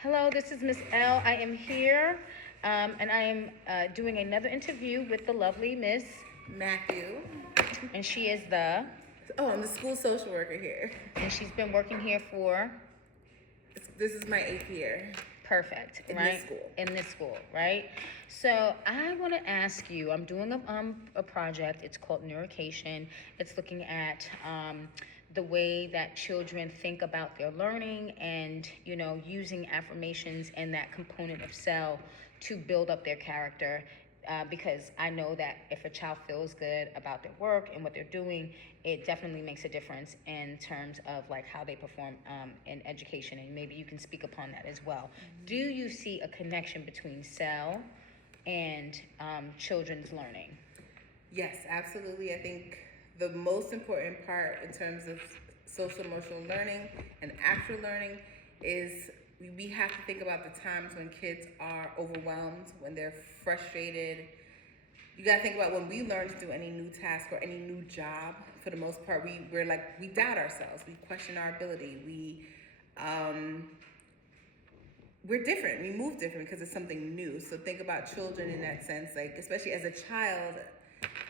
Hello, this is Miss L. I am here, and I am doing another interview with the lovely Miss, Matthew. and she is the, Oh, I'm the school social worker here. and she's been working here for This is my 8th year perfect, in right? this school. In this school, right? So I want to ask you. I'm doing a project. It's called Neurocation. It's looking at the way that children think about their learning, and using affirmations and that component of cell to build up their character. Because I know that if a child feels good about their work and what they're doing, it definitely makes a difference in terms of like how they perform in education. And maybe you can speak upon that as well. Do you see a connection between cell and children's learning? Yes, absolutely. I think the most important part in terms of social emotional learning and actual learning is we have to think about the times when kids are overwhelmed, when they're frustrated. You gotta think about when we learn to do any new task or any new job. For the most part, we doubt ourselves. We question our ability. We're different. We move different because it's something new. So think about children in that sense, like especially as a child.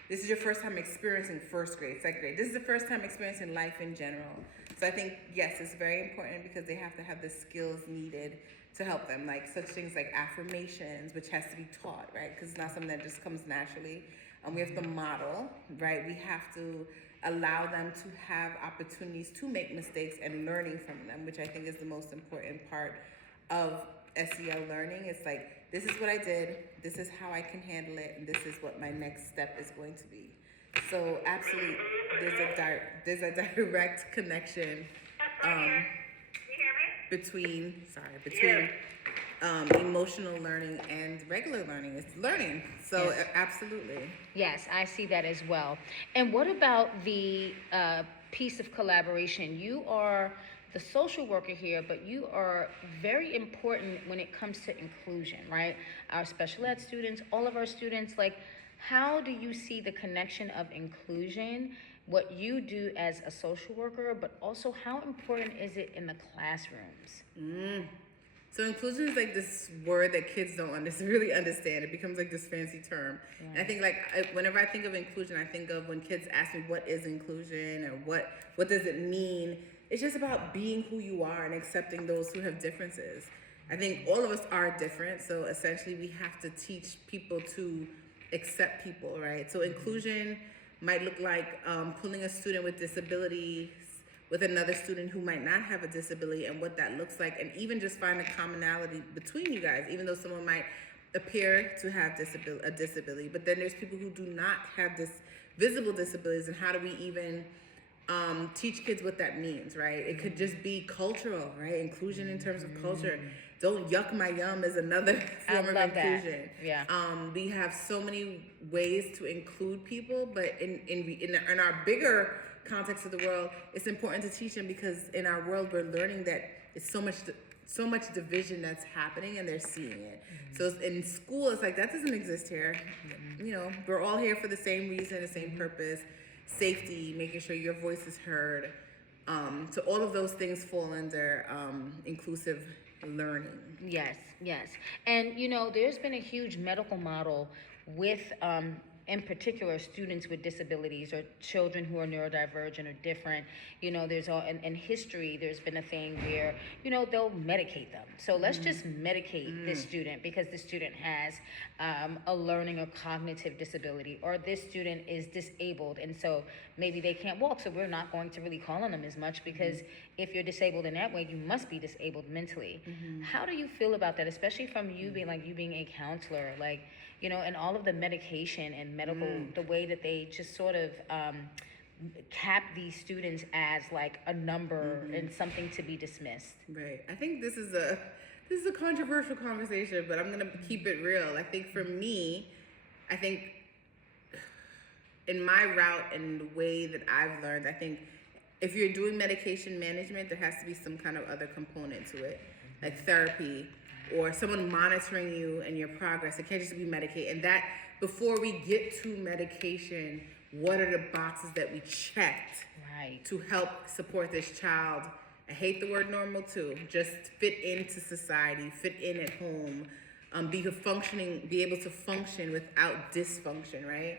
This is your first time experiencing first grade, second grade. This is the first time experiencing life in general. So I think, yes, it's very important because they have to have the skills needed to help them, like such things like affirmations, which has to be taught, right? Because it's not something that just comes naturally. We have to model, right? We have to allow them to have opportunities to make mistakes and learning from them, which I think is the most important part of SEL learning. It's like, this is what I did, this is how I can handle it, and this is what my next step is going to be. So absolutely, there's a direct connection between emotional learning and regular learning. It's learning. So Yes. absolutely. Yes, I see that as well. And what about the piece of collaboration? You are the social worker here, but you are very important when it comes to inclusion, right? Our special ed students, all of our students, like, how do you see the connection of inclusion, what you do as a social worker, but also how important is it in the classrooms? So inclusion is like this word that kids don't really understand. It becomes like this fancy term. Right. And I think whenever I think of inclusion, I think of when kids ask me what is inclusion or what does it mean. It's just about being who you are and accepting those who have differences. I think all of us are different, so essentially we have to teach people to accept people, right? So inclusion might look like pulling a student with disabilities with another student who might not have a disability and what that looks like, and even just find a commonality between you guys, even though someone might appear to have a disability, but then there's people who do not have this visible disabilities, and how do we even teach kids what that means, right? It could just be cultural, right? Inclusion in terms of culture. Don't yuck my yum is another form of inclusion. That. Yeah. We have so many ways to include people, but in our bigger context of the world, it's important to teach them because in our world we're learning that it's so much division that's happening, and they're seeing it. So in school, it's like that doesn't exist here. We're all here for the same reason, the same purpose. Safety, making sure your voice is heard. So all of those things fall under inclusive learning. Yes, yes. And there's been a huge medical model with, in particular, students with disabilities or children who are neurodivergent or different. There's in history, there's been a thing where, they'll medicate them. So let's just medicate this student because the student has a learning or cognitive disability, or this student is disabled, and so maybe they can't walk. So we're not going to really call on them as much because if you're disabled in that way, you must be disabled mentally. How do you feel about that, especially from you being a counselor, like, and all of the medication and medical, the way that they just sort of cap these students as like a number and something to be dismissed? Right. I think this is a controversial conversation, but I'm gonna keep it real. I think for me, I think in my route and the way that I've learned, I think if you're doing medication management, there has to be some kind of other component to it, like therapy or someone monitoring you and your progress. It can't just be Medicaid. And that before we get to medication, what are the boxes that we checked Right. to help support this child I hate the word normal too. Just fit into society, fit in at home, be able to function without dysfunction, right?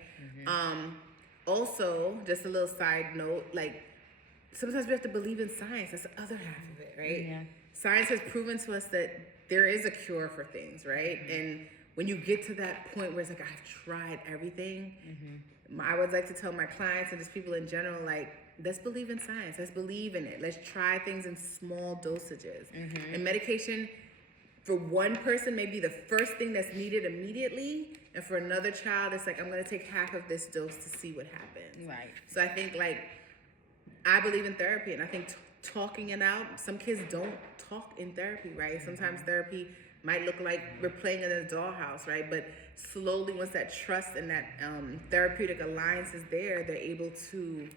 Also, just a little side note, like sometimes we have to believe in science. That's the other half of it, right? Yeah. Science has proven to us that there is a cure for things, right? And when you get to that point where it's like, I've tried everything, I would like to tell my clients and just people in general, like, let's believe in science. Let's believe in it. Let's try things in small dosages. And medication, for one person, may be the first thing that's needed immediately. And for another child, it's like, I'm going to take half of this dose to see what happens. Right. So I think, like, I believe in therapy. And I think talking it out, some kids don't talk in therapy, right? Sometimes therapy might look like we're playing in a dollhouse, right? But slowly, once that trust and that therapeutic alliance is there, they're able to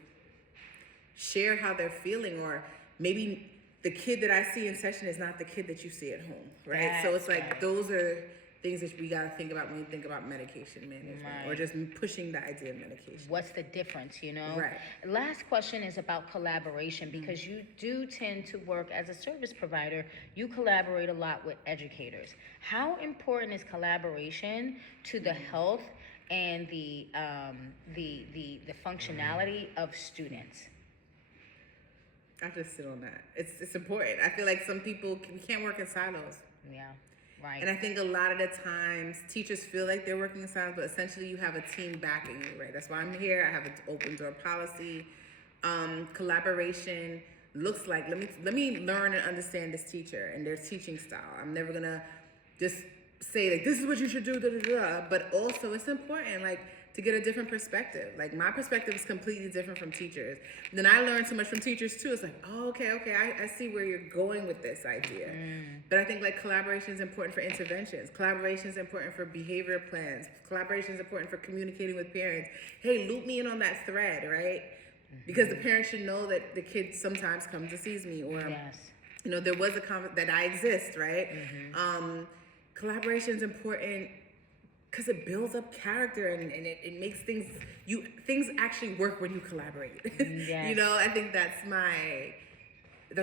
share how they're feeling, or maybe the kid that I see in session is not the kid that you see at home, right? So it's like, those are things that we got to think about when we think about medication management, or just pushing the idea of medication. What's the difference, you know? Right. Last question is about collaboration, because you do tend to work as a service provider. You collaborate a lot with educators. How important is collaboration to the health and the functionality of students? I just sit on that. It's important. I feel like some people, we can't work in silos. Yeah, right. And I think a lot of the times teachers feel like they're working in silos, but essentially you have a team backing you, right? That's why I'm here. I have an open door policy. Collaboration looks like, let me learn and understand this teacher and their teaching style. I'm never gonna just say like, this is what you should do, da, da, da. But also it's important, like, to get a different perspective. Like, my perspective is completely different from teachers. Then I learned so much from teachers too. It's like, oh, okay, I see where you're going with this idea. But I think, like, collaboration is important for interventions. Collaboration is important for behavior plans. Collaboration is important for communicating with parents. Hey, loop me in on that thread, right? Because the parents should know that the kid sometimes comes and sees me, or, you know, there was a comment that I exist, right? Collaboration is important because it builds up character, and it makes things actually work when you collaborate. You know, I think that's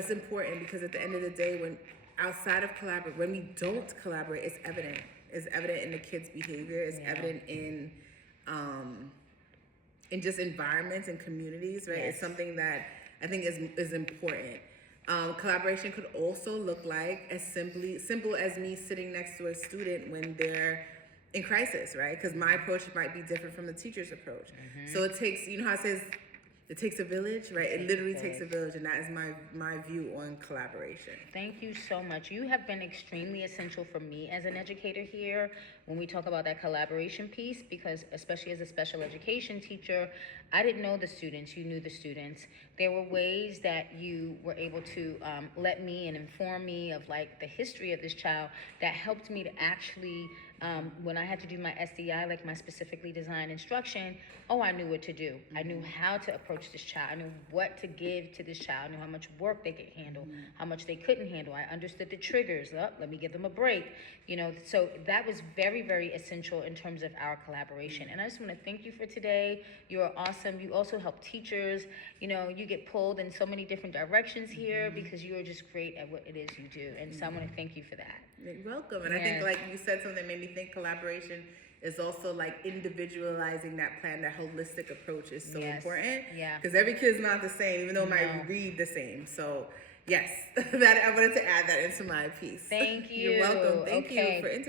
important, because at the end of the day, when outside of when we don't collaborate, it's evident. It's evident in the kids' behavior. It's evident in just environments and communities, right? It's something that I think is important. Collaboration could also look like as simple as me sitting next to a student when they're in crisis, right? Because my approach might be different from the teacher's approach. So it takes, you know how it says, it takes a village, right? It literally takes a village, and that is my view on collaboration. Thank you so much. You have been extremely essential for me as an educator here when we talk about that collaboration piece, because especially as a special education teacher, I didn't know the students, you knew the students. There were ways that you were able to let me and inform me of, like, the history of this child that helped me to actually, when I had to do my SDI, like my specifically designed instruction, I knew what to do. I knew how to approach this child. I knew what to give to this child. I knew how much work they could handle, how much they couldn't handle. I understood the triggers. Let me give them a break. You know, so that was very, very essential in terms of our collaboration. And I just want to thank you for today. You are awesome. You also help teachers. You know, you get pulled in so many different directions here because you are just great at what it is you do. And so I want to thank you for that. You're welcome. And I think, like, you said something that made me think collaboration is also, like, individualizing that plan. That holistic approach is so important. Because every kid's not the same, even though it might read the same. So yes, that I wanted to add that into my piece. Thank you. You're welcome. Thank you for interviewing.